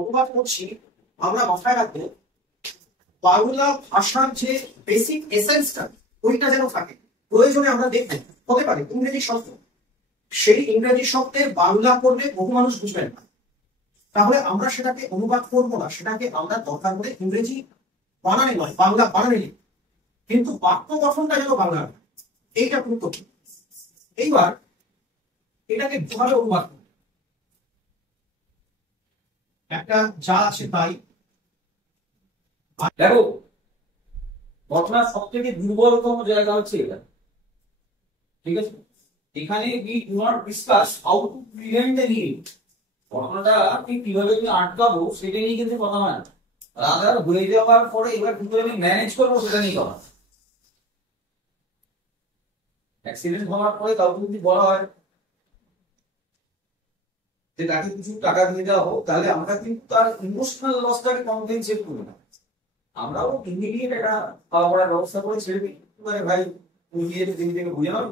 অনুবাদ করছি, আমরা মাথায় রাখবো বাংলা ভাষার যে বেসিক এসেন্সটা ওইটা যেন থাকে। প্রয়োজনে আমরা দেখবো হতে পারে ইংরেজি শব্দ, সেই ইংরেজি শব্দের বাংলা করলে বহু মানুষ বুঝবেন না, তাহলে আমরা সেটাকে অনুবাদ করবো না, সেটাকে আমরা দরকার করে ইংরেজি বানানে নয় বাংলা বানানে লিখব, কিন্তু বাক্য গঠনটা যেন বাংলা, এইটা গুরুত্বপূর্ণ। এইবার এটাকে কিভাবে অনুবাদ করব, একটা যা আছে তাই। দেখো, ঘটনার সব থেকে দুর্বলতম জায়গা হচ্ছে এটা, ঠিক আছে? এখানে we do not discuss how to prevent the need. ঘটনাটা ঠিক কিভাবে তুমি আটকাবো সেটা নিয়ে কিন্তু কথা হয় না, রাদার হয়ে যাওয়ার পরে এবার কি করে আমি ম্যানেজ করবো সেটা নিয়ে কথা। অ্যাক্সিডেন্ট হওয়ার পরে কাউকে যদি বলা হয় যে তাকে কিছু টাকা দিয়ে দেওয়া হোক, তাহলে আমরা কিন্তু তার ইমোশনাল লসটাকে কম্পেনসেট করি না, আমরাও ইমিডিয়েট একটা খাওয়া পড়ার ব্যবস্থা করে ছেড়ে দিই, ভাই তুমি গিয়ে তুমি থেকে বুঝে নাও,